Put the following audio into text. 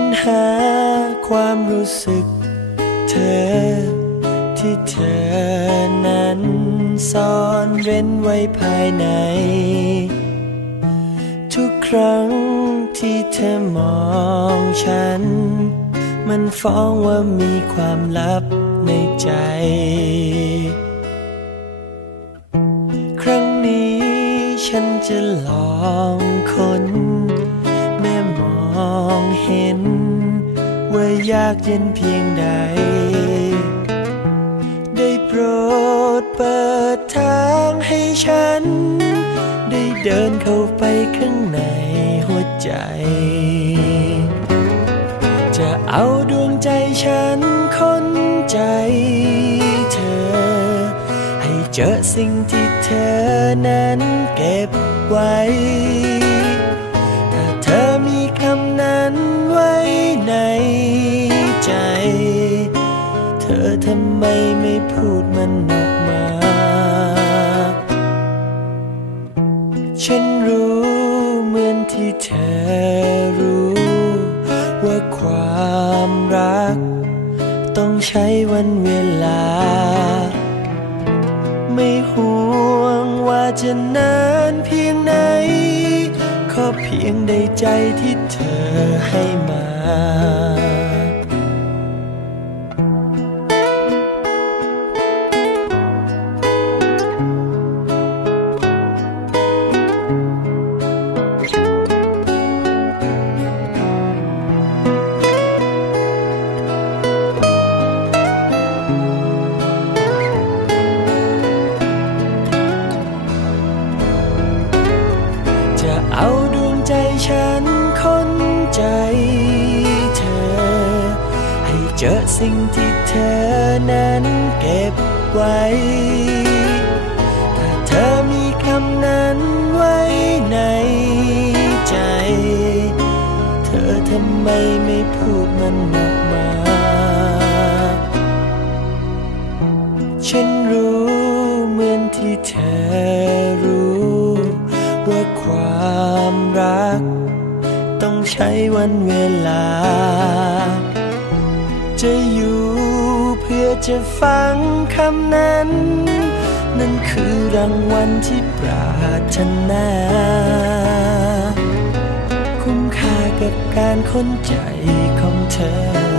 นหาความรู้สึก เธอ ที่เธอนั้นซ่อนเร้นไว้ภายใน ทุกครั้งที่เธอมองฉัน มันฟ้องว่ามีความลับในใจ ครั้งนี้ฉันจะลองคน เห็น ว่ายากเย็นเพียงใด ได้โปรดเปิดทางให้ฉัน ได้เดินเข้าไปข้างในหัวใจ จะเอาดวงใจฉันคนใจเธอ ให้เจอสิ่งที่เธอนั้นเก็บไว้ พูดมันออกมา ฉันรู้เหมือนที่เธอรู้ ว่าความรัก ต้องใช้วันเวลา ไม่ห่วงว่าจะนานเพียงไหน ขอเพียงได้ใจที่เธอให้มา เจอสิ่งที่เธอนั้นเก็บไว้ ถ้าเธอมีคำนั้นไว้ในใจ เธอทำไมไม่พูดมันออกมา ฉันรู้เหมือนที่เธอรู้ ว่าความรัก ต้องใช้วันเวลา จะอยู่เพื่อจะฟังคำนั้น นั่นคือรางวัลที่ปรารถนา คุ้มค่ากับการค้นใจของเธอ